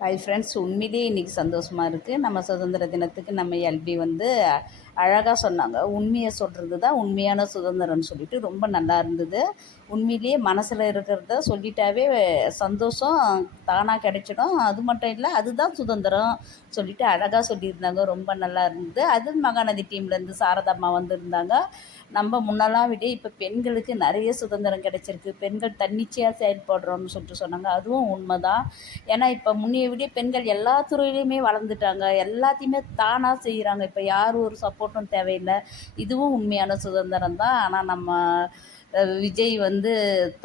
Hi friends உண்மையிலேயே இன்றைக்கி சந்தோஷமாக இருக்குது நம்ம சுதந்திர தினத்துக்கு நம்ம எல்பி வந்து அழகாக சொன்னாங்க. உண்மையை சொல்கிறது தான் உண்மையான சுதந்திரம்னு சொல்லிட்டு ரொம்ப நல்லா இருந்தது. உண்மையிலேயே மனசில் இருக்கிறத சொல்லிட்டாவே சந்தோஷம் தானாக கிடைச்சிடும். அது மட்டும் இல்லை அதுதான் சுதந்திரம் சொல்லிட்டு அழகாக சொல்லியிருந்தாங்க. ரொம்ப நல்லா இருந்தது. அது மகாநதி டீம்லேருந்து சாரதாம்மா வந்திருந்தாங்க. நம்ம முன்னெல்லாம் விட இப்போ பெண்களுக்கு நிறைய சுதந்திரம் கிடைச்சிருக்கு. பெண்கள் தன்னிச்சையாக செயல்படுறோம்னு சொல்லிட்டு சொன்னாங்க. அதுவும் உண்மை தான் ஏன்னா இப்போ முன்னைய விட பெண்கள் எல்லா துறையிலையுமே வளர்ந்துட்டாங்க. எல்லாத்தையுமே தானாக செய்கிறாங்க இப்போ யாரும் ஒரு சப்போர்ட்டும் தேவையில்லை. இதுவும் உண்மையான சுதந்திரம் தான் ஆனால் நம்ம விஜய் வந்து த